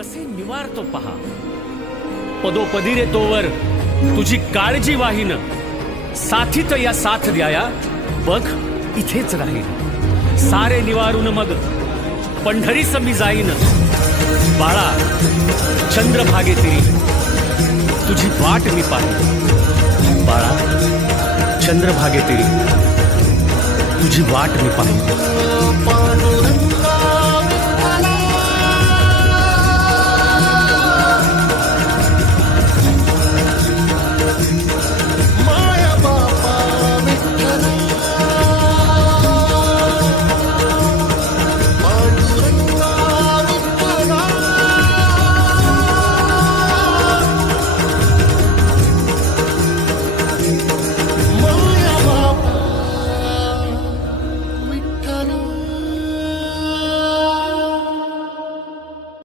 कसे निवारतो पहा. पदोपदी रे तोवर तुझी काळजी वाहीन. साथीत या साथ द्याया बघ इथेच राहीन. सारे निवारून मग पंढरी मी जाईन. बाळा चंद्रभागे तिरी तुझी वाट मी पाहिन. बाळा चंद्रभागे तिरी तुझी वाट मी पाहिली